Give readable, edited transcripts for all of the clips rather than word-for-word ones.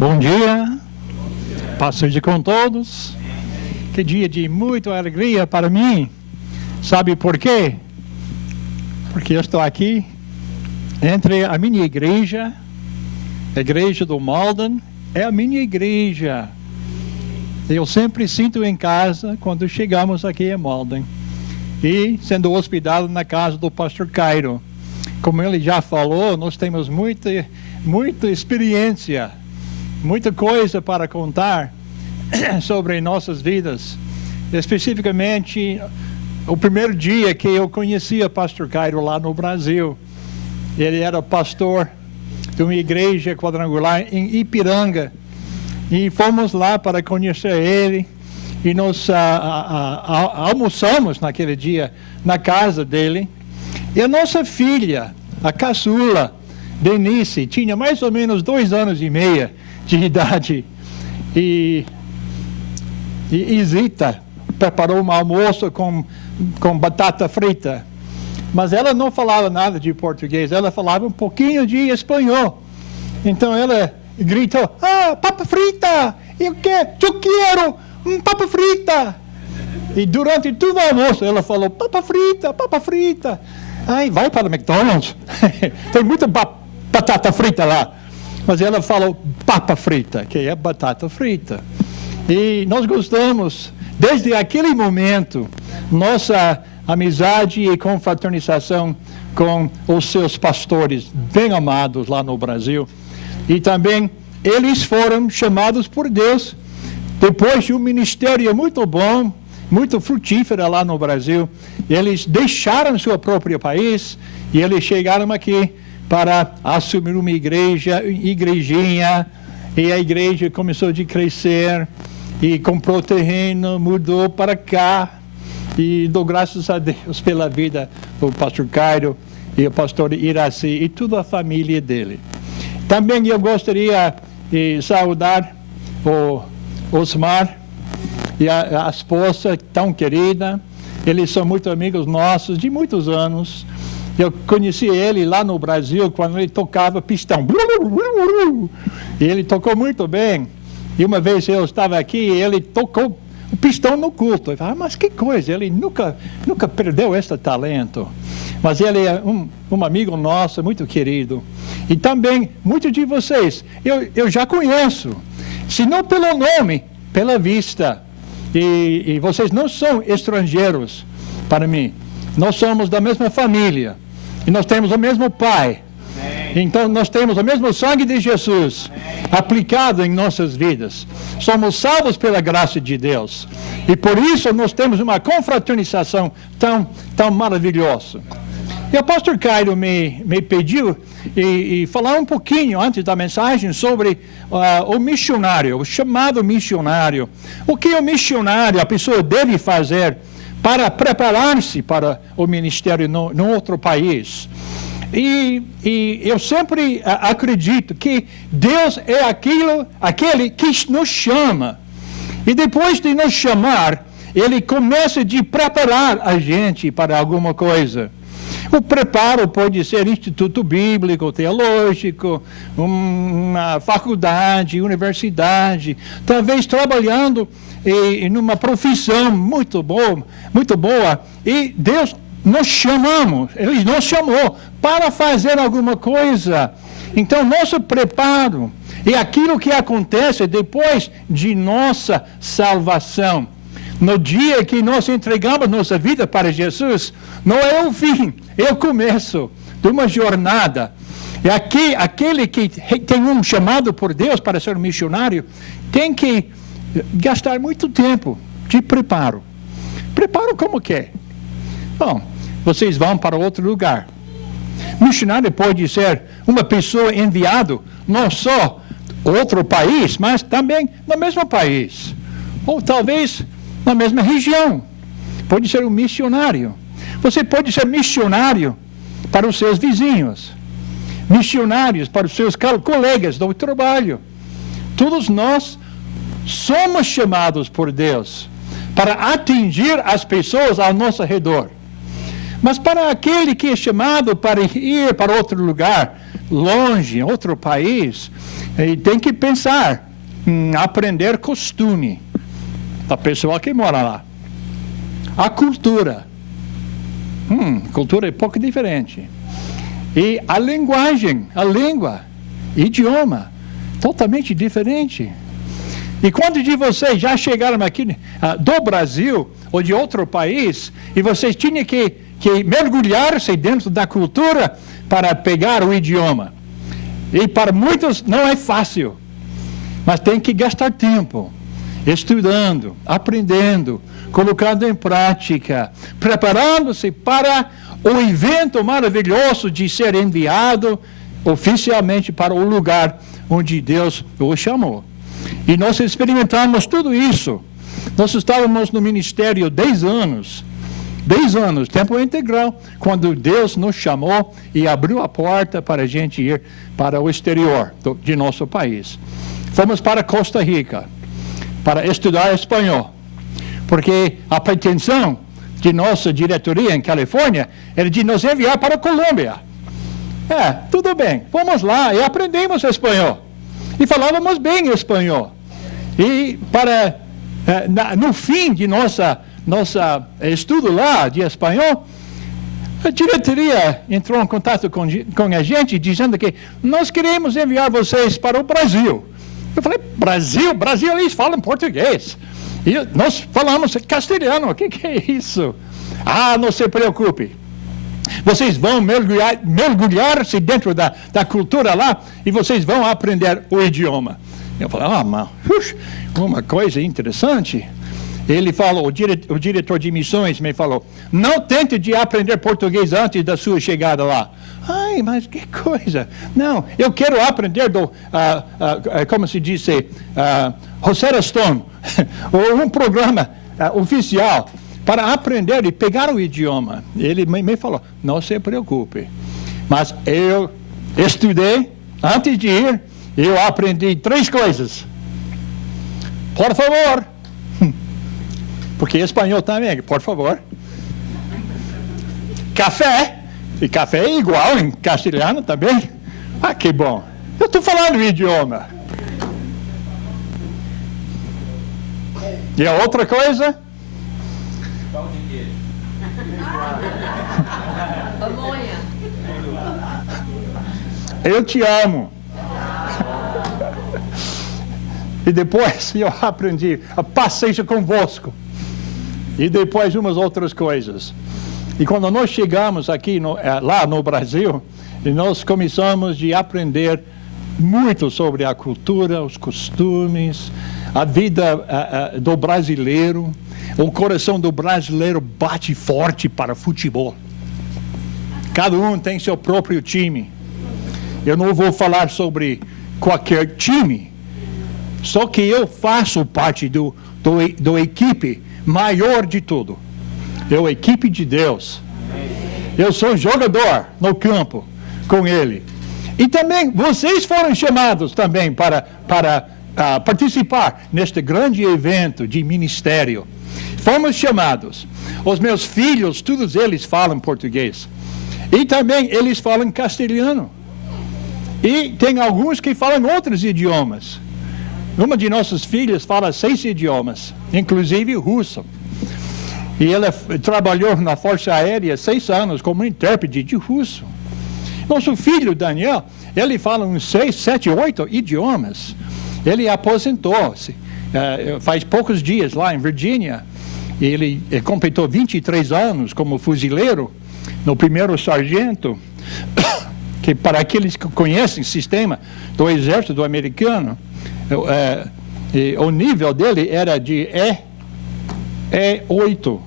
Bom dia, paz seja com todos. Que dia de muita alegria para mim. Sabe por quê? Porque eu estou aqui entre a minha igreja, a igreja do Malden, é a minha igreja. Eu sempre sinto em casa quando chegamos aqui em Malden. E sendo hospedado na casa do pastor Cairo. Como ele já falou, nós temos muita experiência, muita coisa para contar sobre nossas vidas. Especificamente, o primeiro dia que eu conheci o pastor Cairo lá no Brasil. Ele era pastor de uma igreja quadrangular em Ipiranga. E fomos lá para conhecer ele. E nós almoçamos naquele dia na casa dele. E a nossa filha, a caçula, Denise, tinha mais ou menos 2 anos e meio de idade. E Zita preparou um almoço com batata frita. Mas ela não falava nada de português, ela falava um pouquinho de espanhol. Então ela gritou, papa frita! Eu quero papa frita! E durante todo o almoço ela falou, papa frita, papa frita. Ai, vai para o McDonald's. Tem muita batata frita lá. Mas ela falou papa frita, que é batata frita. E nós gostamos, desde aquele momento, nossa amizade e confraternização com os seus pastores bem amados lá no Brasil. E também eles foram chamados por Deus, depois de um ministério muito bom, muito frutífero lá no Brasil. Eles deixaram seu próprio país e eles chegaram aqui para assumir uma igrejinha, e a igreja começou a crescer e comprou terreno, mudou para cá, e dou graças a Deus pela vida do pastor Cairo e o pastor Iraci e toda a família dele. Também eu gostaria de saudar o Osmar e a esposa tão querida. Eles são muito amigos nossos de muitos anos. Eu conheci ele lá no Brasil quando ele tocava pistão. E ele tocou muito bem. E uma vez eu estava aqui e ele tocou o pistão no culto. Eu falei, mas que coisa, ele nunca perdeu esse talento. Mas ele é um amigo nosso, muito querido. E também, muitos de vocês, eu já conheço. Se não pelo nome, pela vista. E vocês não são estrangeiros para mim. Nós somos da mesma família. E nós temos o mesmo Pai. Amém. Então nós temos o mesmo sangue de Jesus. Amém. Aplicado em nossas vidas. Somos salvos pela graça de Deus. E por isso nós temos uma confraternização tão maravilhosa. E o pastor Cairo me pediu e falar um pouquinho antes da mensagem sobre o missionário, o chamado missionário. O que o missionário, a pessoa deve fazer para preparar-se para o ministério no outro país. E eu sempre acredito que Deus é aquele que nos chama. E depois de nos chamar, Ele começa a preparar a gente para alguma coisa. O preparo pode ser instituto bíblico, teológico, uma faculdade, universidade, talvez trabalhando em uma profissão muito boa. E Deus Ele nos chamou para fazer alguma coisa. Então, nosso preparo é aquilo que acontece depois de nossa salvação. No dia que nós entregamos nossa vida para Jesus, não é o fim, é o começo de uma jornada. E aqui, aquele que tem um chamado por Deus para ser um missionário, tem que gastar muito tempo de preparo. Preparo como que é? Bom, vocês vão para outro lugar. Missionário pode ser uma pessoa enviada, não só outro país, mas também no mesmo país. Ou talvez na mesma região. Pode ser um missionário. Você pode ser missionário para os seus vizinhos. Missionários para os seus colegas do trabalho. Todos nós somos chamados por Deus para atingir as pessoas ao nosso redor. Mas para aquele que é chamado para ir para outro lugar, longe, outro país, E tem que pensar em aprender costume da pessoa que mora lá. A cultura. Cultura é um pouco diferente. E a linguagem, a língua, idioma, totalmente diferente. E quantos de vocês já chegaram aqui do Brasil ou de outro país e vocês tinham que mergulhar-se dentro da cultura para pegar o idioma? E para muitos não é fácil, mas tem que gastar tempo estudando, aprendendo, colocando em prática, preparando-se para o evento maravilhoso de ser enviado oficialmente para o lugar onde Deus o chamou. E nós experimentamos tudo isso. Nós estávamos no ministério 10 anos, tempo integral, quando Deus nos chamou e abriu a porta para a gente ir para o exterior de nosso país. Fomos para Costa Rica para estudar espanhol, porque a pretensão de nossa diretoria em Califórnia era de nos enviar para a Colômbia. Tudo bem, fomos lá e aprendemos espanhol. E falávamos bem espanhol. E no fim de nossa estudo lá de espanhol, a diretoria entrou em contato com a gente, dizendo que nós queremos enviar vocês para o Brasil. Eu falei, Brasil eles falam português. E nós falamos castelhano, o que é isso? Não se preocupe. Vocês vão mergulhar-se dentro da cultura lá e vocês vão aprender o idioma. Eu falei, uma coisa interessante. Ele falou, o diretor de missões me falou, não tente de aprender português antes da sua chegada lá. Mas que coisa. Não, eu quero aprender como se diz, Rosetta Stone, ou um programa oficial para aprender e pegar o idioma. Ele me falou, não se preocupe. Mas eu estudei, antes de ir, eu aprendi 3 coisas. Por favor. Porque espanhol também, por favor. Café. E café é igual em castelhano também. Que bom. Eu estou falando o idioma. E a outra coisa? Pão de queijo. Eu te amo. E depois eu aprendi, a paz seja convosco. E depois umas outras coisas. E quando nós chegamos aqui, lá no Brasil, nós começamos a aprender muito sobre a cultura, os costumes, a vida do brasileiro. O coração do brasileiro bate forte para futebol. Cada um tem seu próprio time. Eu não vou falar sobre qualquer time, só que eu faço parte do equipe maior de tudo. É a equipe de Deus. Eu sou jogador no campo com Ele. E também vocês foram chamados também para participar neste grande evento de ministério. Fomos chamados. Os meus filhos, todos eles falam português. E também eles falam castelhano. E tem alguns que falam outros idiomas. Uma de nossas filhas fala 6 idiomas, inclusive russo. E ela trabalhou na Força Aérea 6 anos como intérprete de russo. Nosso filho, Daniel, ele fala uns 6, 7, 8 idiomas. Ele aposentou-se faz poucos dias lá em Virgínia. Ele completou 23 anos como fuzileiro no 1º sargento, que para aqueles que conhecem o sistema do exército americano, o nível dele era de E8.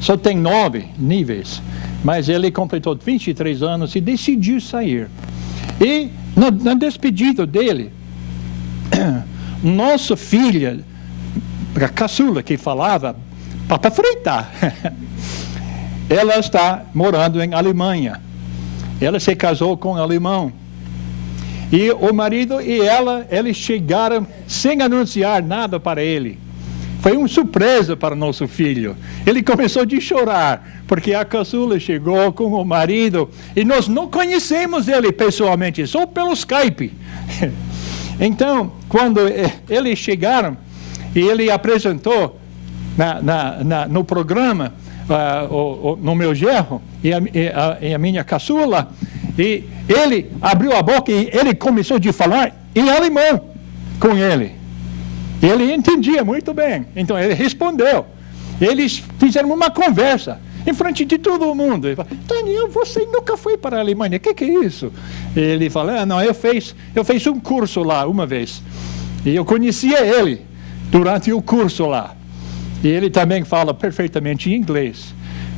Só tem 9 níveis, mas ele completou 23 anos e decidiu sair. E na despedida dele, nossa filha, a caçula que falava papa frita, ela está morando em Alemanha. Ela se casou com um alemão. E o marido e ela, eles chegaram sem anunciar nada para ele. Foi uma surpresa para nosso filho. Ele começou a chorar, porque a caçula chegou com o marido, e nós não conhecemos ele pessoalmente, só pelo Skype. Então, quando eles chegaram e ele apresentou no programa no meu genro e a minha caçula, e ele abriu a boca e ele começou a falar em alemão com ele. Ele entendia muito bem, então ele respondeu. Eles fizeram uma conversa em frente de todo mundo. Ele falou: Daniel, você nunca foi para a Alemanha, o que é isso? Ele falou: não, eu fiz um curso lá uma vez, e eu conhecia ele durante o curso lá. E ele também fala perfeitamente inglês.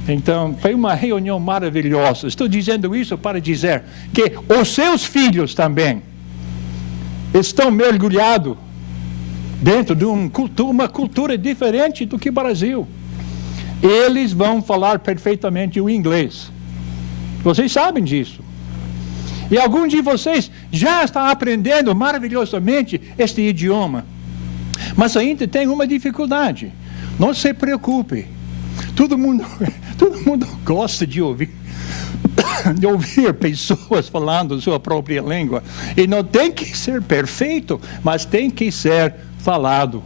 Então, foi uma reunião maravilhosa. Estou dizendo isso para dizer que os seus filhos também estão mergulhados dentro de uma cultura diferente do que o Brasil. Eles vão falar perfeitamente o inglês. Vocês sabem disso. E alguns de vocês já estão aprendendo maravilhosamente este idioma. Mas ainda tem uma dificuldade. Não se preocupe. Todo mundo gosta de ouvir pessoas falando sua própria língua. E não tem que ser perfeito, mas tem que ser falado.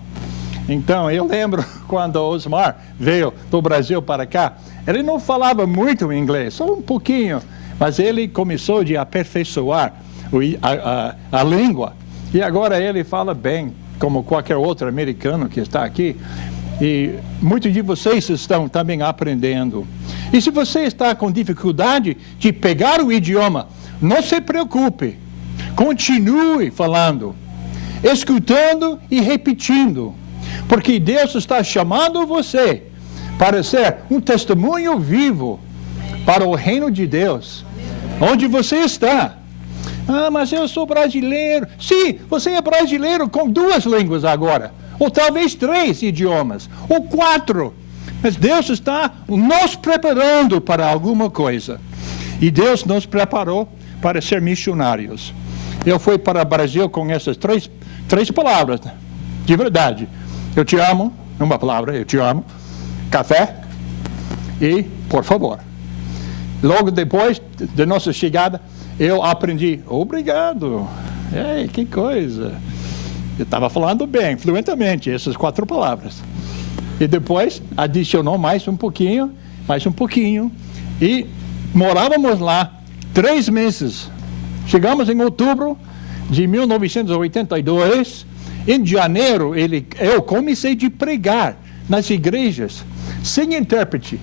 Então, eu lembro quando o Osmar veio do Brasil para cá, ele não falava muito inglês, só um pouquinho, mas ele começou a aperfeiçoar a língua. E agora ele fala bem, como qualquer outro americano que está aqui. E muitos de vocês estão também aprendendo. E se você está com dificuldade de pegar o idioma, não se preocupe. Continue falando, escutando e repetindo. Porque Deus está chamando você para ser um testemunho vivo para o reino de Deus. Onde você está? Ah, mas eu sou brasileiro. Sim, você é brasileiro com 2 línguas agora. Ou talvez 3 idiomas. Ou 4. Mas Deus está nos preparando para alguma coisa. E Deus nos preparou para ser missionários. Eu fui para o Brasil com essas três palavras. De verdade. Eu te amo. Uma palavra, eu te amo. Café. E, por favor. Logo depois da nossa chegada, eu aprendi, obrigado. Ei, que coisa. Eu estava falando bem, fluentemente, essas 4 palavras. E depois adicionou mais um pouquinho. E morávamos lá 3 meses. Chegamos em outubro de 1982. Em janeiro, eu comecei a pregar nas igrejas, sem intérprete.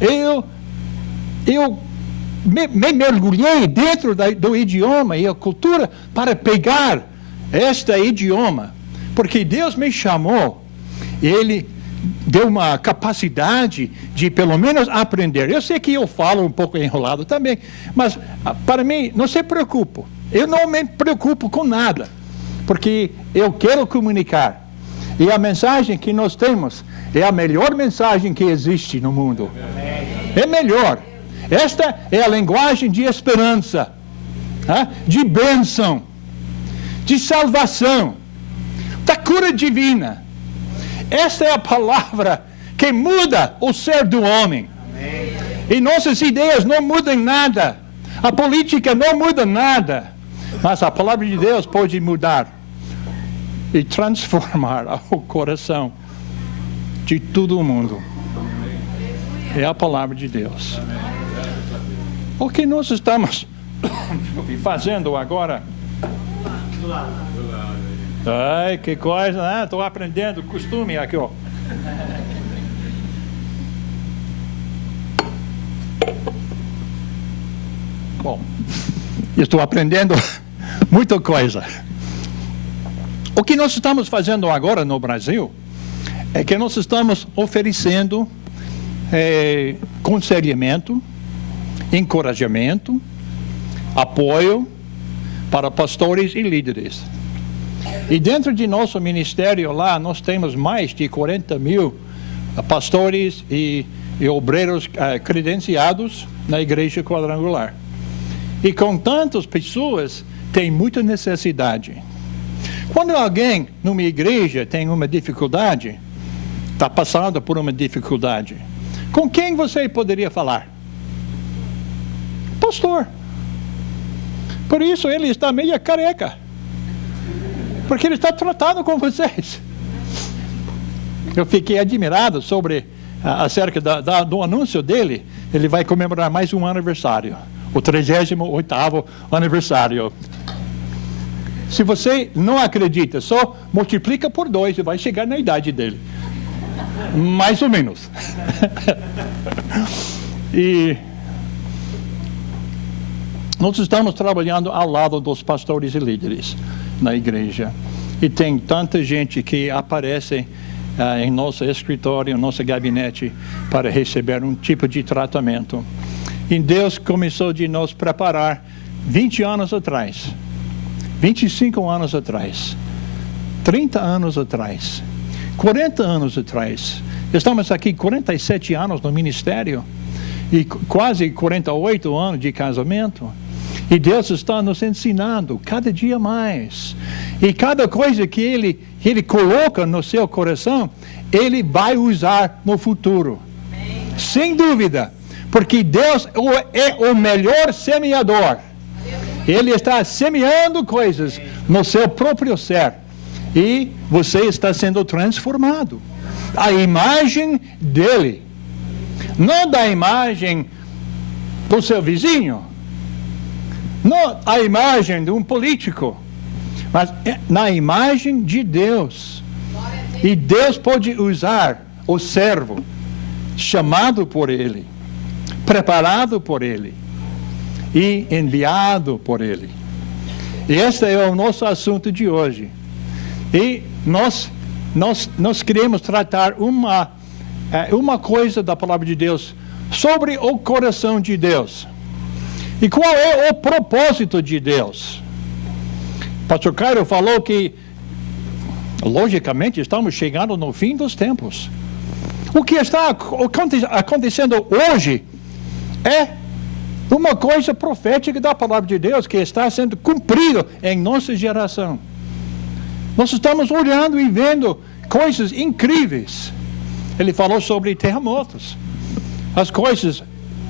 Eu me mergulhei dentro do idioma e a cultura para pegar este idioma, porque Deus me chamou, Ele deu uma capacidade de pelo menos aprender. Eu sei que eu falo um pouco enrolado também, mas para mim, não se preocupe. Eu não me preocupo com nada, porque eu quero comunicar. E a mensagem que nós temos é a melhor mensagem que existe no mundo. É melhor. Esta é a linguagem de esperança, de bênção, de salvação, da cura divina. Esta é a palavra que muda o ser do homem. E nossas ideias não mudam nada. A política não muda nada. Mas a palavra de Deus pode mudar e transformar o coração de todo mundo. É a palavra de Deus. O que nós estamos fazendo agora? Ai, que coisa, né? Estou aprendendo costume aqui, ó. Bom, estou aprendendo muita coisa. O que nós estamos fazendo agora no Brasil é que nós estamos oferecendo aconselhamento, encorajamento, apoio para pastores e líderes. E dentro de nosso ministério lá, nós temos mais de 40 mil pastores e obreiros credenciados na Igreja Quadrangular. E com tantas pessoas, tem muita necessidade. Quando alguém numa igreja tem uma dificuldade, está passando por uma dificuldade, com quem você poderia falar? Pastor. Por isso ele está meio careca. Porque Ele está tratando com vocês. Eu fiquei admirado acerca do anúncio dele. Ele vai comemorar mais um aniversário. O 38º aniversário. Se você não acredita, só multiplica por 2 e vai chegar na idade dele. Mais ou menos. E nós estamos trabalhando ao lado dos pastores e líderes na igreja. E tem tanta gente que aparece em nosso escritório, em nosso gabinete, para receber um tipo de tratamento. E Deus começou de nos preparar 20 anos atrás, 25 anos atrás, 30 anos atrás, 40 anos atrás. Estamos aqui 47 anos no ministério e quase 48 anos de casamento. E Deus está nos ensinando cada dia mais. E cada coisa que Ele coloca no seu coração, Ele vai usar no futuro. Amém. Sem dúvida. Porque Deus é o melhor semeador. Ele está semeando coisas no seu próprio ser. E você está sendo transformado. A imagem dele. Não da imagem do seu vizinho. Não a imagem de um político. Mas na imagem de Deus. E Deus pode usar o servo chamado por Ele, preparado por Ele e enviado por Ele. E este é o nosso assunto de hoje. E nós queremos tratar uma coisa da palavra de Deus sobre o coração de Deus. E qual é o propósito de Deus? Pastor Cairo falou que, logicamente, estamos chegando no fim dos tempos. O que está acontecendo hoje é uma coisa profética da palavra de Deus que está sendo cumprida em nossa geração. Nós estamos olhando e vendo coisas incríveis. Ele falou sobre terremotos, as coisas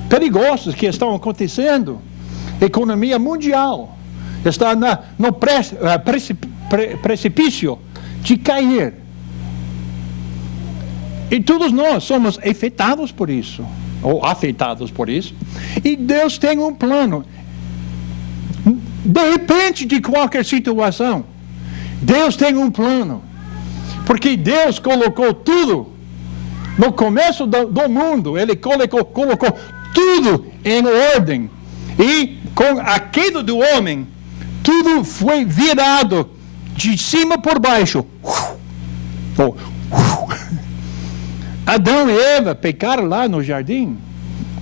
perigosas que estão acontecendo. Economia mundial está no precipício de cair. E todos nós somos afetados por isso, ou afetados por isso. E Deus tem um plano. De repente, de qualquer situação, Deus tem um plano. Porque Deus colocou tudo no começo do mundo. Ele colocou tudo em ordem. E com a queda do homem, tudo foi virado de cima por baixo. Adão e Eva pecaram lá no jardim,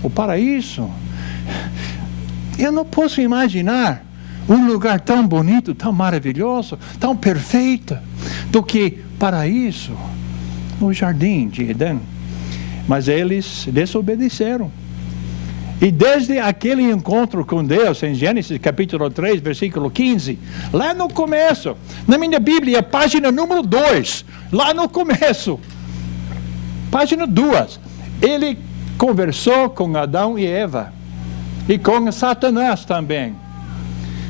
o paraíso. Eu não posso imaginar um lugar tão bonito, tão maravilhoso, tão perfeito, do que paraíso, no jardim de Edém. Mas eles desobedeceram. E desde aquele encontro com Deus, em Gênesis capítulo 3, versículo 15, lá no começo, na minha Bíblia, página número 2, lá no começo, página 2, ele conversou com Adão e Eva, e com Satanás também.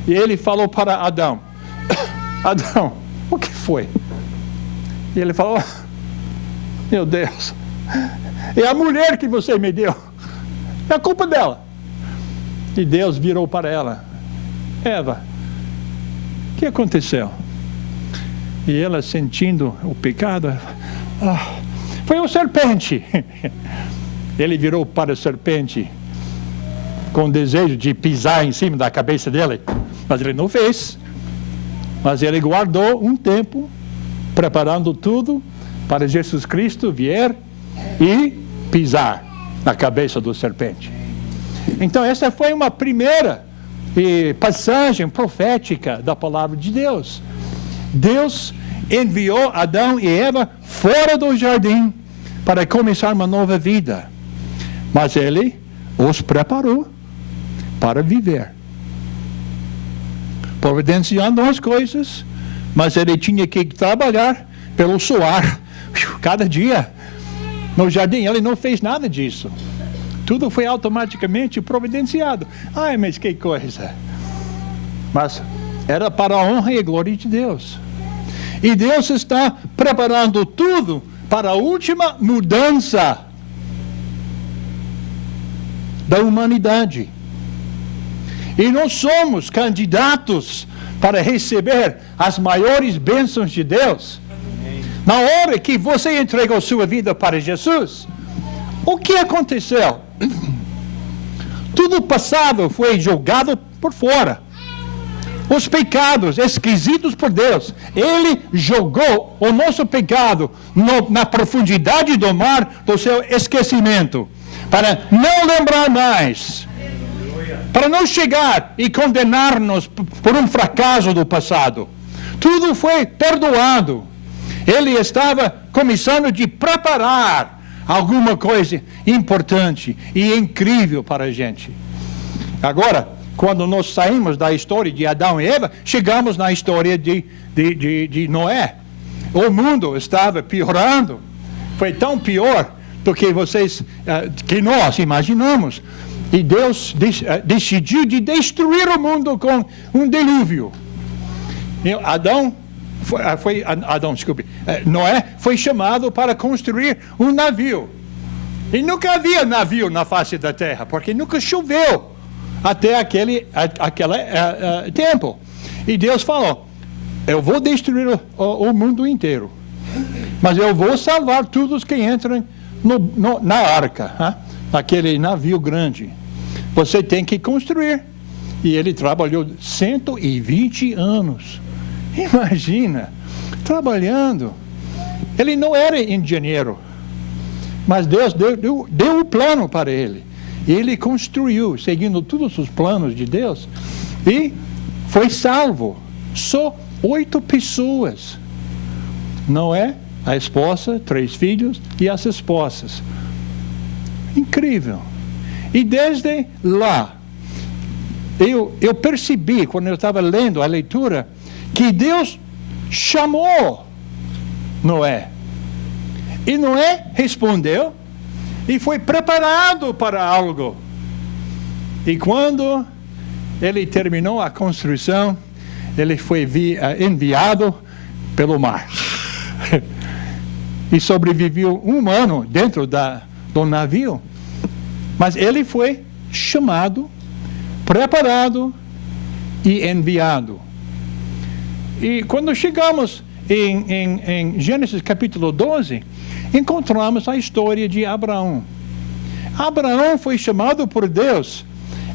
E ele falou para Adão, Adão, o que foi? E ele falou, meu Deus, é a mulher que você me deu. É a culpa dela. E Deus virou para ela. Eva, o que aconteceu? E ela, sentindo o pecado, foi o serpente. Ele virou para a serpente com desejo de pisar em cima da cabeça dele. Mas ele não fez. Mas ele guardou um tempo, preparando tudo para Jesus Cristo vir e pisar na cabeça do serpente. Então essa foi uma primeira passagem profética da palavra de Deus. Deus enviou Adão e Eva fora do jardim para começar uma nova vida. Mas Ele os preparou para viver, providenciando as coisas, mas Ele tinha que trabalhar pelo suar cada dia. No jardim, ele não fez nada disso. Tudo foi automaticamente providenciado. Ai, mas que coisa. Mas era para a honra e a glória de Deus. E Deus está preparando tudo para a última mudança da humanidade. E nós somos candidatos para receber as maiores bênçãos de Deus. Na hora que você entregou sua vida para Jesus, o que aconteceu? Tudo passado foi jogado por fora. Os pecados esquisitos por Deus, Ele jogou o nosso pecado na profundidade do mar do seu esquecimento, para não lembrar mais, para não chegar e condenar-nos por um fracasso do passado. Tudo foi perdoado. Ele estava começando a preparar alguma coisa importante e incrível para a gente. Agora, quando nós saímos da história de Adão e Eva, chegamos na história de Noé. O mundo estava piorando. Foi tão pior do que que nós imaginamos. E Deus decidiu de destruir o mundo com um dilúvio. Noé foi chamado para construir um navio. E nunca havia navio na face da terra, porque nunca choveu até aquele tempo. E Deus falou, eu vou destruir o mundo inteiro, mas eu vou salvar todos que entram na arca, naquele navio grande. Você tem que construir. E ele trabalhou 120 anos. Imagina, trabalhando. Ele não era engenheiro, mas Deus deu o plano para ele. E ele construiu, seguindo todos os planos de Deus, e foi salvo. Só 8 pessoas. Noé, a esposa, 3 filhos e as esposas. Incrível. E desde lá, eu percebi, quando eu estava lendo a leitura, que Deus chamou Noé. E Noé respondeu e foi preparado para algo. E quando ele terminou a construção, ele foi enviado pelo mar. E sobreviveu 1 ano dentro do navio. Mas ele foi chamado, preparado e enviado. E quando chegamos em Gênesis capítulo 12, encontramos a história de Abraão. Abraão foi chamado por Deus.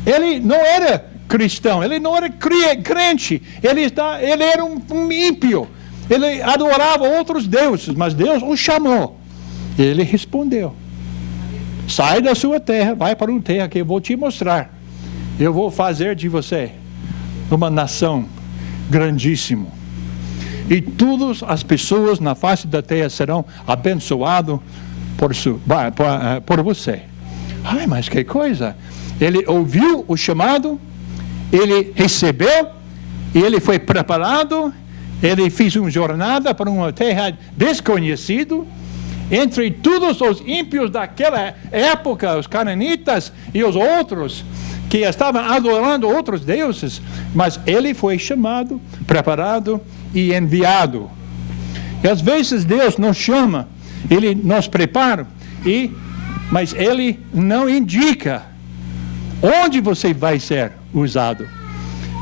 Ele não era cristão, ele não era crente, ele era um ímpio. Ele adorava outros deuses, mas Deus o chamou. Ele respondeu. Sai da sua terra, vai para uma terra que eu vou te mostrar. Eu vou fazer de você uma nação grandíssima. E todas as pessoas na face da terra serão abençoadas por você. Ai, mas que coisa! Ele ouviu o chamado, ele recebeu, e ele foi preparado, ele fez uma jornada para uma terra desconhecida. Entre todos os ímpios daquela época, os cananitas e os outros, que estavam adorando outros deuses, mas ele foi chamado, preparado e enviado. E às vezes Deus nos chama, Ele nos prepara, mas Ele não indica onde você vai ser usado.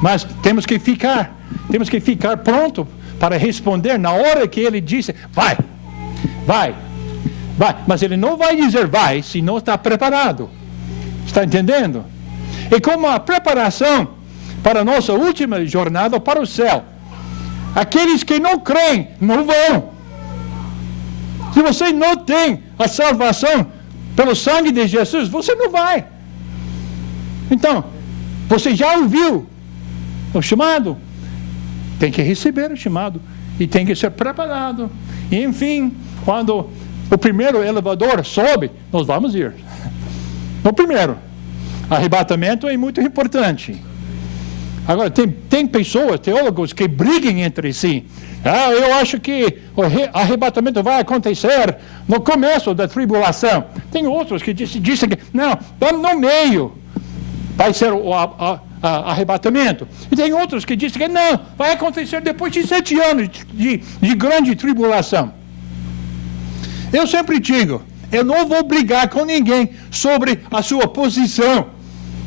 Mas temos que ficar pronto para responder na hora que Ele disse, vai. Mas Ele não vai dizer vai se não está preparado. Está entendendo? E como a preparação para a nossa última jornada para o céu, aqueles que não creem não vão. Se você não tem a salvação pelo sangue de Jesus, você não vai. Então, você já ouviu o chamado? Tem que receber o chamado e tem que ser preparado. E, enfim, quando o primeiro elevador sobe, nós vamos ir. No primeiro. Arrebatamento é muito importante. Agora, tem pessoas, teólogos, que brigam entre si. Eu acho que o arrebatamento vai acontecer no começo da tribulação. Tem outros que dizem que, não, no meio vai ser arrebatamento. E tem outros que dizem que não, vai acontecer depois de 7 anos de grande tribulação. Eu sempre digo, eu não vou brigar com ninguém sobre a sua posição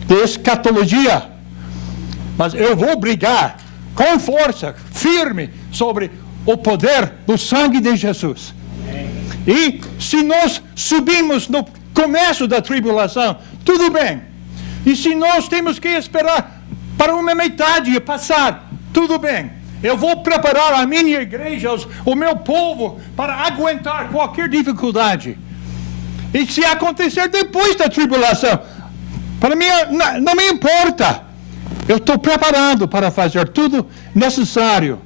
de escatologia, mas eu vou brigar com força, firme, sobre o poder do sangue de Jesus. E se nós subimos no começo da tribulação, tudo bem. E se nós temos que esperar para uma metade passar, tudo bem. Eu vou preparar a minha igreja, o meu povo, para aguentar qualquer dificuldade. E se acontecer depois da tribulação, para mim não me importa. Eu estou preparado para fazer tudo necessário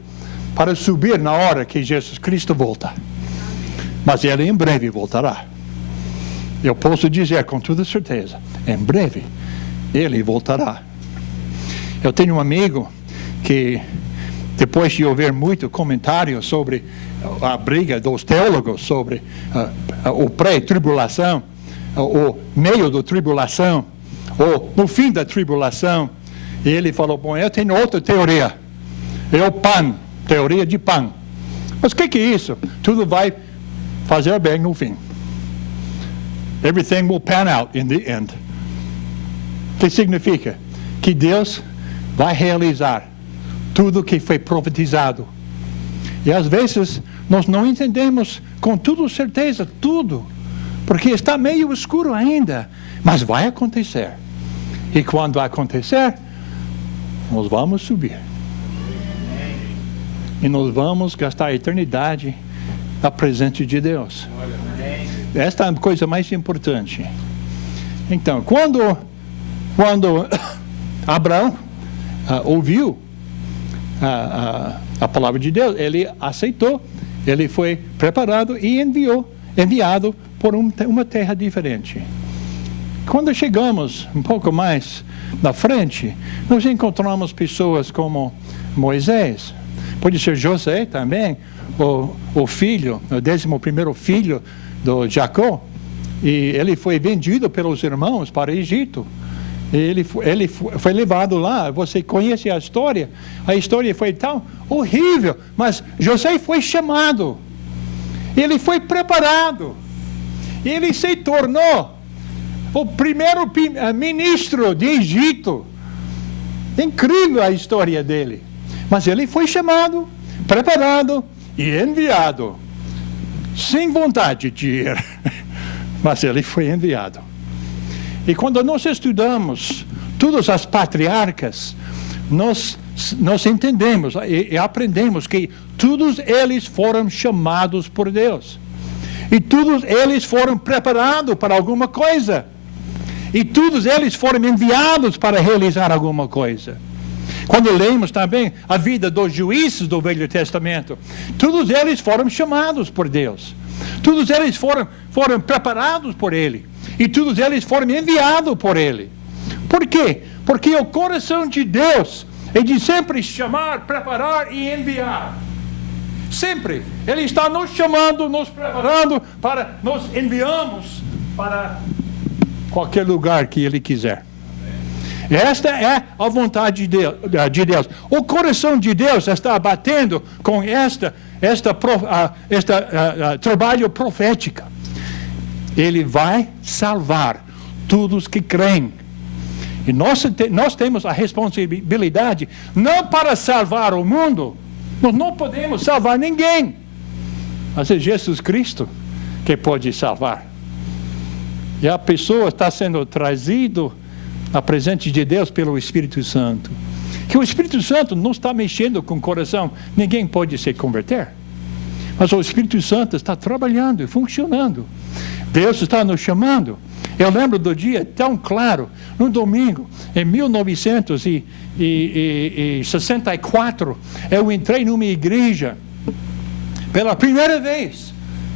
para subir na hora que Jesus Cristo volta. Mas Ele em breve voltará. Eu posso dizer com toda certeza, em breve Ele voltará. Eu tenho um amigo que, depois de ouvir muito comentário sobre a briga dos teólogos sobre o pré-tribulação, o meio da tribulação, ou no fim da tribulação, e ele falou, bom, eu tenho outra teoria. É o PAN, teoria de PAN. Mas o que é isso? Tudo vai fazer bem no fim. Everything will pan out in the end. O que significa? Que Deus vai realizar tudo que foi profetizado. E às vezes nós não entendemos com toda certeza tudo, porque está meio escuro ainda, mas vai acontecer. E quando acontecer, nós vamos subir. E nós vamos gastar a eternidade na presença de Deus. Esta é a coisa mais importante. Então, quando Abraão ouviu a palavra de Deus, ele aceitou, ele foi preparado e enviado por uma terra diferente. Quando chegamos um pouco mais na frente, nós encontramos pessoas como Moisés, pode ser José também, o filho, o 11º filho do Jacó, e ele foi vendido pelos irmãos para o Egito. Ele foi levado lá, você conhece a história foi tão horrível, mas José foi chamado, ele foi preparado, ele se tornou o primeiro ministro de Egito. Incrível a história dele, mas ele foi chamado, preparado e enviado, sem vontade de ir, mas ele foi enviado. E quando nós estudamos todas as patriarcas, nós entendemos e aprendemos que todos eles foram chamados por Deus. E todos eles foram preparados para alguma coisa. E todos eles foram enviados para realizar alguma coisa. Quando lemos também a vida dos juízes do Velho Testamento, todos eles foram chamados por Deus. Todos eles foram preparados por Ele. E todos eles foram enviados por Ele. Por quê? Porque o coração de Deus é de sempre chamar, preparar e enviar. Sempre. Ele está nos chamando, nos preparando, para nos enviamos para qualquer lugar que Ele quiser. Esta é a vontade de Deus. O coração de Deus está batendo com este trabalho profético. Ele vai salvar todos que creem. E nós temos a responsabilidade não para salvar o mundo. Nós não podemos salvar ninguém. Mas é Jesus Cristo que pode salvar. E a pessoa está sendo trazida à presença de Deus pelo Espírito Santo. Que o Espírito Santo não está mexendo com o coração. Ninguém pode se converter. Mas o Espírito Santo está trabalhando e funcionando. Deus está nos chamando. Eu lembro do dia tão claro, no domingo, em 1964, eu entrei numa igreja, pela primeira vez,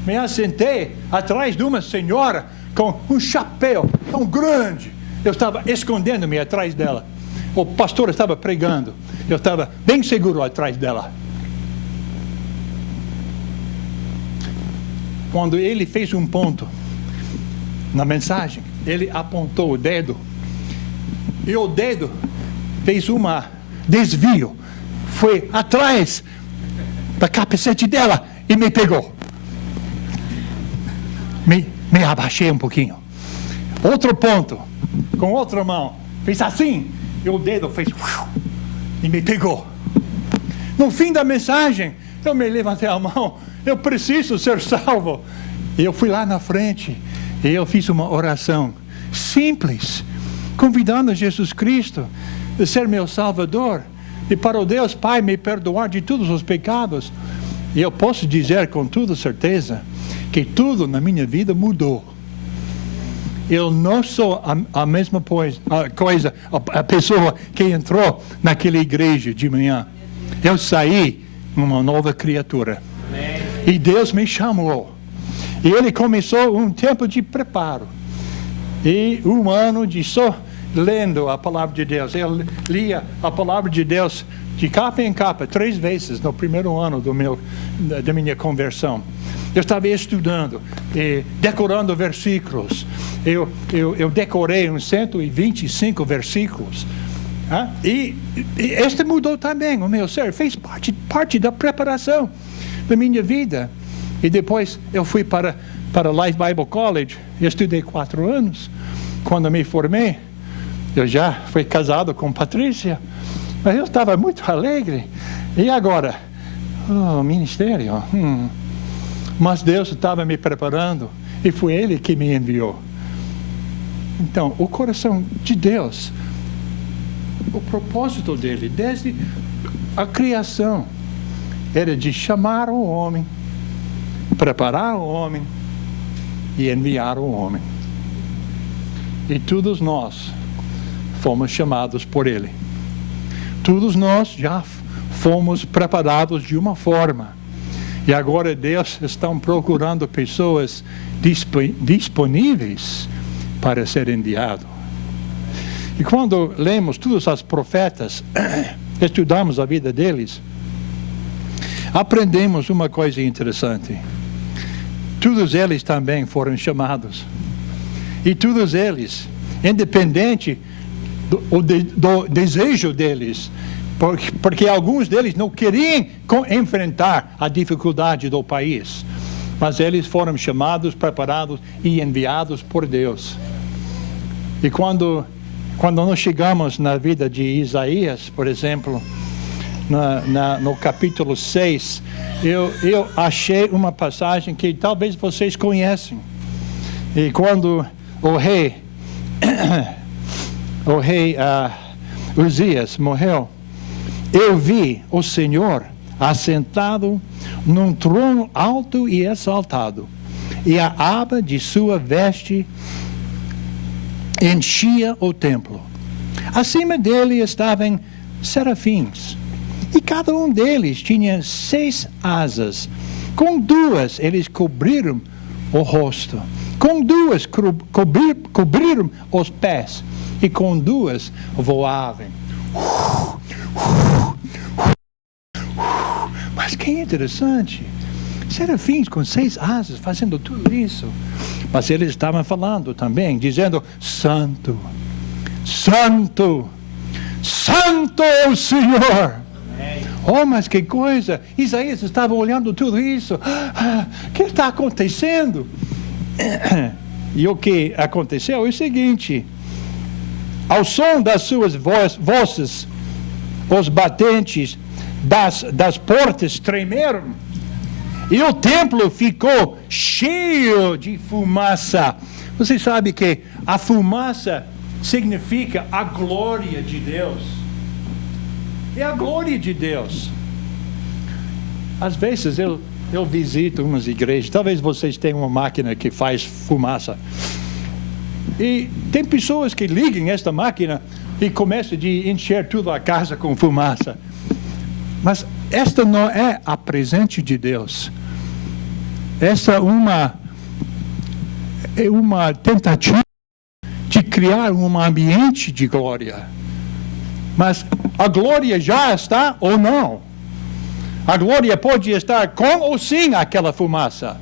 me assentei atrás de uma senhora com um chapéu tão grande. Eu estava escondendo-me atrás dela. O pastor estava pregando, eu estava bem seguro atrás dela. Quando ele fez um ponto na mensagem, ele apontou o dedo, e o dedo fez um desvio, foi atrás da capacete dela e me pegou. Me abaixei um pouquinho. Outro ponto, com outra mão, fez assim, e o dedo fez e me pegou. No fim da mensagem, eu me levantei a mão, eu preciso ser salvo. E eu fui lá na frente e eu fiz uma oração simples, convidando Jesus Cristo a ser meu Salvador e para o Deus Pai me perdoar de todos os pecados. E eu posso dizer com toda certeza que tudo na minha vida mudou. Eu não sou a mesma coisa, a pessoa que entrou naquela igreja de manhã. Eu saí uma nova criatura. E Deus me chamou. E Ele começou um tempo de preparo. E um ano de só lendo a palavra de Deus. Eu lia a palavra de Deus de capa em capa 3 vezes no primeiro ano da minha conversão. Eu estava estudando, decorando versículos. Eu decorei uns 125 versículos. E este mudou também o meu ser. Fez parte da preparação da minha vida. E depois eu fui para Life Bible College. Eu estudei 4 anos. Quando me formei, eu já fui casado com Patrícia. Mas eu estava muito alegre. E agora? Ministério. Mas Deus estava me preparando e foi Ele que me enviou. Então, o coração de Deus, o propósito dele, desde a criação, era de chamar o homem, preparar o homem e enviar o homem. E todos nós fomos chamados por Ele. Todos nós já fomos preparados de uma forma. E agora Deus está procurando pessoas disponíveis para ser enviado. E quando lemos todos os profetas, estudamos a vida deles, aprendemos uma coisa interessante. Todos eles também foram chamados. E todos eles, independente do desejo deles, porque alguns deles não queriam enfrentar a dificuldade do país, mas eles foram chamados, preparados e enviados por Deus. E quando nós chegamos na vida de Isaías, por exemplo, no capítulo 6, eu achei uma passagem que talvez vocês conhecem. E quando o rei Uzias morreu, eu vi o Senhor assentado num trono alto e exaltado, e a aba de sua veste enchia o templo. Acima dele estavam serafins, e cada um deles tinha 6 asas. Com 2 eles cobriram o rosto, com 2 cobriram os pés, e com 2 voavam. Mas que interessante, serafins com 6 asas fazendo tudo isso. Mas eles estavam falando também, dizendo: Santo, Santo, Santo é o Senhor. Oh, mas que coisa! Isaías estava olhando tudo isso. O que está acontecendo? E o que aconteceu é o seguinte: ao som das suas vozes, os batentes das portas tremeram, e o templo ficou cheio de fumaça. Você sabe que a fumaça significa a glória de Deus. É a glória de Deus. Às vezes eu visito umas igrejas, talvez vocês tenham uma máquina que faz fumaça. E tem pessoas que ligam esta máquina e começam a encher toda a casa com fumaça. Mas esta não é a presença de Deus. Essa é uma tentativa de criar um ambiente de glória. Mas a glória já está ou não? A glória pode estar com ou sem aquela fumaça.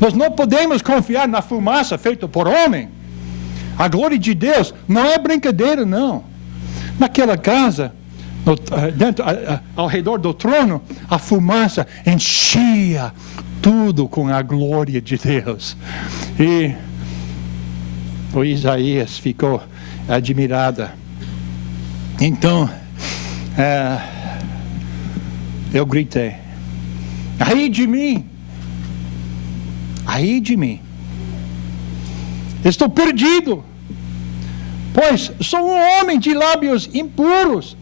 Nós não podemos confiar na fumaça feita por homem. A glória de Deus não é brincadeira, não. Naquela casa, ao redor do trono, a fumaça enchia tudo com a glória de Deus. E o Isaías ficou admirada. Então, eu gritei: ai de mim! Ai de mim! Estou perdido, pois sou um homem de lábios impuros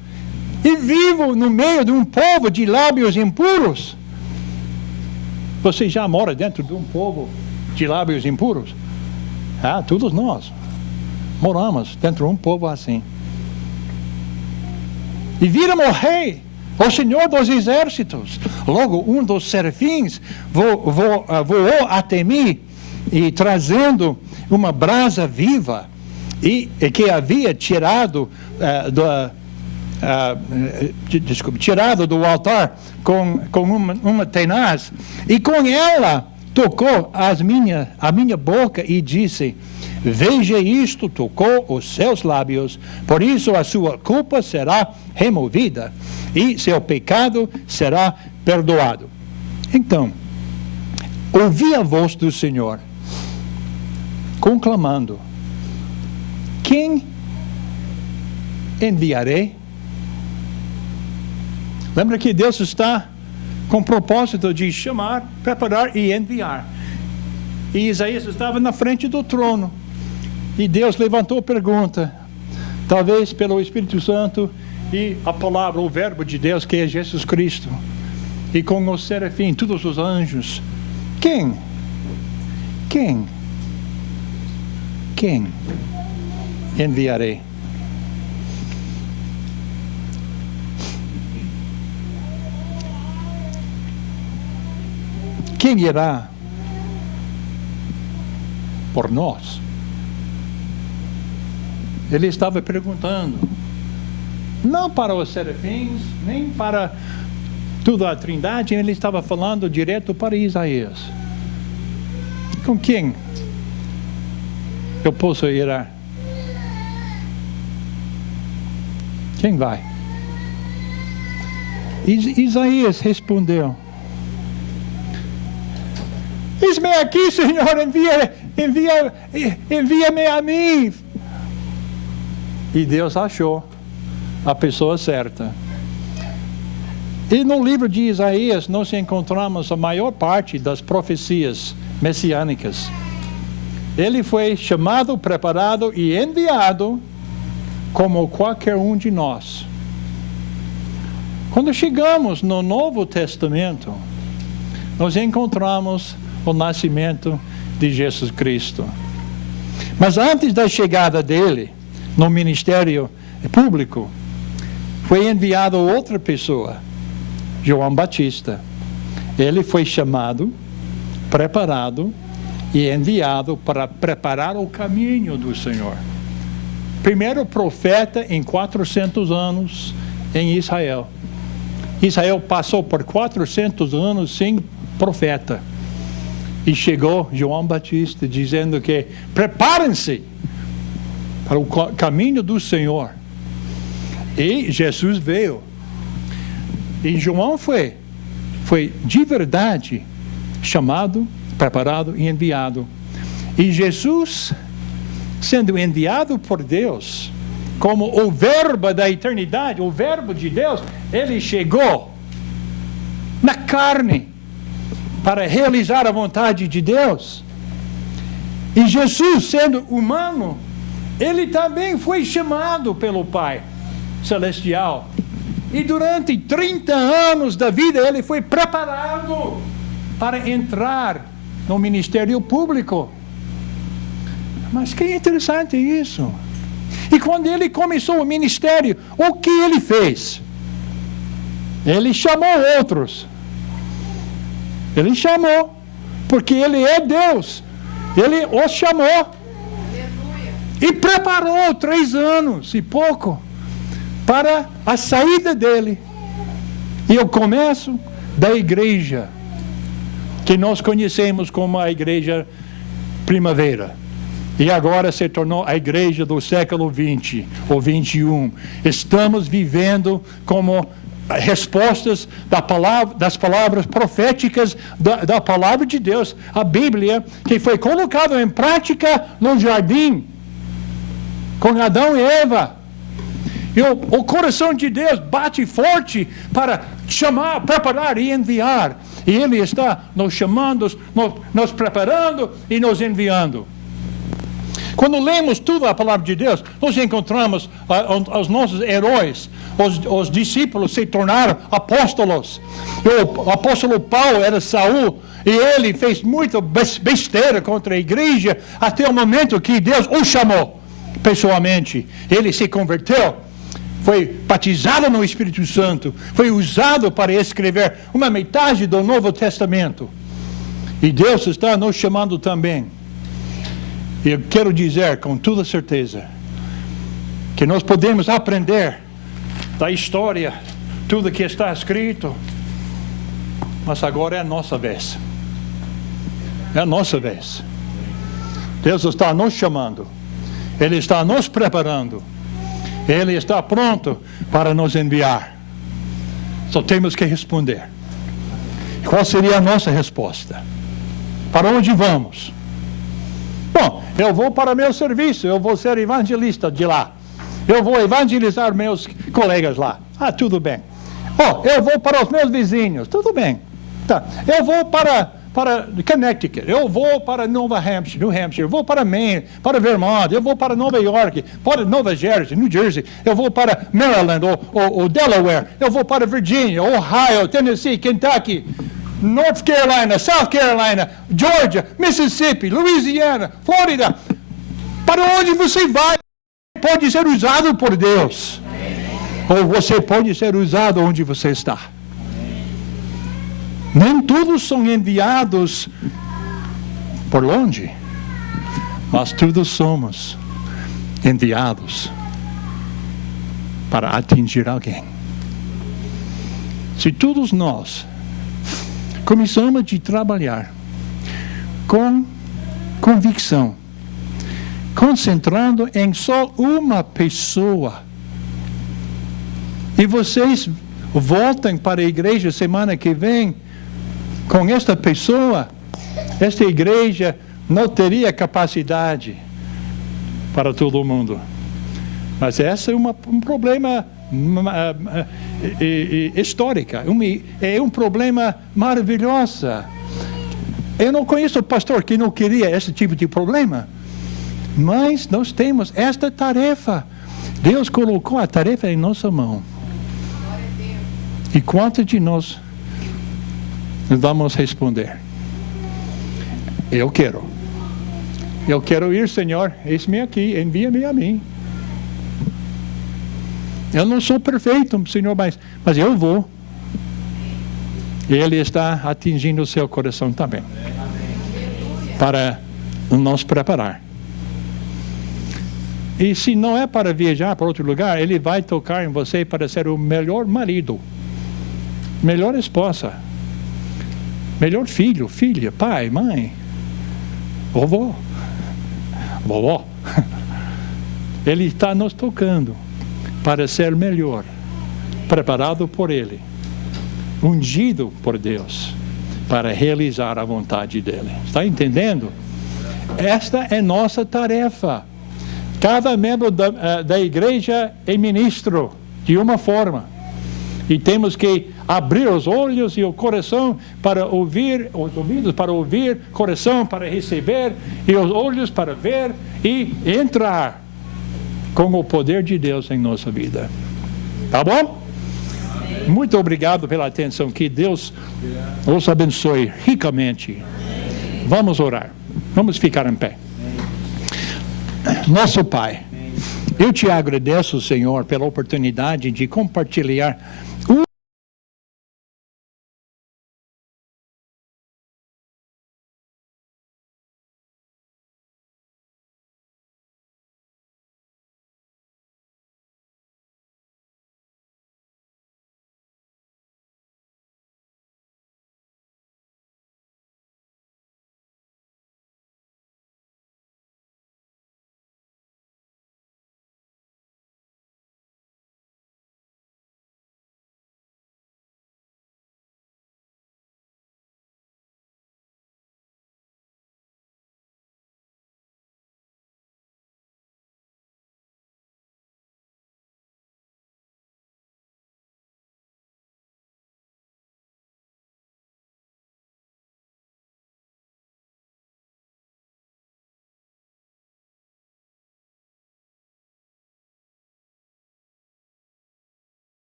e vivo no meio de um povo de lábios impuros. Você já mora dentro de um povo de lábios impuros? Todos nós moramos dentro de um povo assim. E vira-me o rei, o Senhor dos exércitos. Logo um dos serafins voou até mim, e trazendo uma brasa viva, e que havia tirado do altar com uma tenaz, e com ela tocou a minha boca e disse: veja isto, tocou os seus lábios, por isso a sua culpa será removida e seu pecado será perdoado. Então, ouvi a voz do Senhor conclamando: quem enviarei? Lembra que Deus está com o propósito de chamar, preparar e enviar. E Isaías estava na frente do trono. E Deus levantou a pergunta, talvez pelo Espírito Santo e a palavra, o verbo de Deus, que é Jesus Cristo. E com o serafim, todos os anjos. Quem enviarei? Quem irá por nós? Ele estava perguntando, não para os serafins, nem para toda a Trindade, ele estava falando direto para Isaías. Com quem eu posso ir? Quem vai? Isaías respondeu: eis-me aqui, Senhor, envia-me a mim. E Deus achou a pessoa certa. E no livro de Isaías nós encontramos a maior parte das profecias messiânicas. Ele foi chamado, preparado e enviado como qualquer um de nós. Quando chegamos no Novo Testamento, nós encontramos o nascimento de Jesus Cristo. Mas antes da chegada dele no ministério público, foi enviado outra pessoa, João Batista. Ele foi chamado, preparado e enviado para preparar o caminho do Senhor. Primeiro profeta em 400 anos em Israel. Israel passou por 400 anos sem profeta. E chegou João Batista dizendo que preparem-se para o caminho do Senhor. E Jesus veio. E João foi de verdade chamado, preparado e enviado. E Jesus, sendo enviado por Deus, como o verbo da eternidade, o verbo de Deus, ele chegou na carne para realizar a vontade de Deus. E Jesus, sendo humano, ele também foi chamado pelo Pai Celestial. E durante 30 anos da vida, ele foi preparado para entrar no ministério público. Mas que interessante isso. E quando ele começou o ministério, o que ele fez? Ele chamou outros. Ele chamou, porque ele é Deus. Ele os chamou. E preparou 3 anos e pouco para a saída dele. E o começo da igreja, que nós conhecemos como a Igreja Primavera. E agora se tornou a igreja do século XX ou XXI. Estamos vivendo como respostas das palavras proféticas da palavra de Deus, a Bíblia, que foi colocada em prática no jardim, com Adão e Eva. E o coração de Deus bate forte para chamar, preparar e enviar. E Ele está nos chamando, nos preparando e nos enviando. Quando lemos toda a palavra de Deus, nós encontramos os nossos heróis. Os discípulos se tornaram apóstolos. O apóstolo Paulo era Saul, e ele fez muita besteira contra a igreja, até o momento que Deus o chamou pessoalmente. Ele se converteu, foi batizado no Espírito Santo, foi usado para escrever uma metade do Novo Testamento. E Deus está nos chamando também. E eu quero dizer com toda certeza que nós podemos aprender da história, tudo que está escrito, mas agora é a nossa vez. É a nossa vez. Deus está nos chamando, Ele está nos preparando, Ele está pronto para nos enviar. Só temos que responder. Qual seria a nossa resposta? Para onde vamos? Bom, eu vou para meu serviço, eu vou ser evangelista de lá. Eu vou evangelizar meus colegas lá. Ah, tudo bem. Eu vou para os meus vizinhos. Tudo bem. Tá. Eu vou para Connecticut. Eu vou para New Hampshire. Eu vou para Maine, para Vermont. Eu vou para Nova York, para Nova Jersey, New Jersey. Eu vou para Maryland ou Delaware. Eu vou para Virginia, Ohio, Tennessee, Kentucky, North Carolina, South Carolina, Georgia, Mississippi, Louisiana, Flórida. Para onde você vai, pode ser usado por Deus. Ou você pode ser usado onde você está. Nem todos são enviados por longe, mas todos somos enviados para atingir alguém. Se todos nós começamos a trabalhar com convicção, concentrando em só uma pessoa, e vocês voltem para a igreja semana que vem com esta pessoa, esta igreja não teria capacidade para todo mundo. Mas esse é um problema histórico, é um problema maravilhoso. Eu não conheço pastor que não queria esse tipo de problema, mas nós temos esta tarefa. Deus colocou a tarefa em nossa mão. E quantos de nós vamos responder? Eu quero ir, Senhor, eis-me aqui, envia-me a mim. Eu não sou perfeito, Senhor, mas eu vou. Ele está atingindo o seu coração também, para nos preparar. E se não é para viajar para outro lugar, Ele vai tocar em você para ser o melhor marido, melhor esposa, melhor filho, filha, pai, mãe, vovó. Ele está nos tocando para ser melhor, preparado por Ele, ungido por Deus, para realizar a vontade dEle. Está entendendo? Esta é nossa tarefa. Cada membro da igreja é ministro de uma forma. E temos que abrir os olhos e o coração para ouvir, os ouvidos para ouvir, coração para receber, e os olhos para ver e entrar com o poder de Deus em nossa vida. Tá bom? Muito obrigado pela atenção. Que Deus os abençoe ricamente. Vamos orar. Vamos ficar em pé. Nosso Pai, eu te agradeço, Senhor, pela oportunidade de compartilhar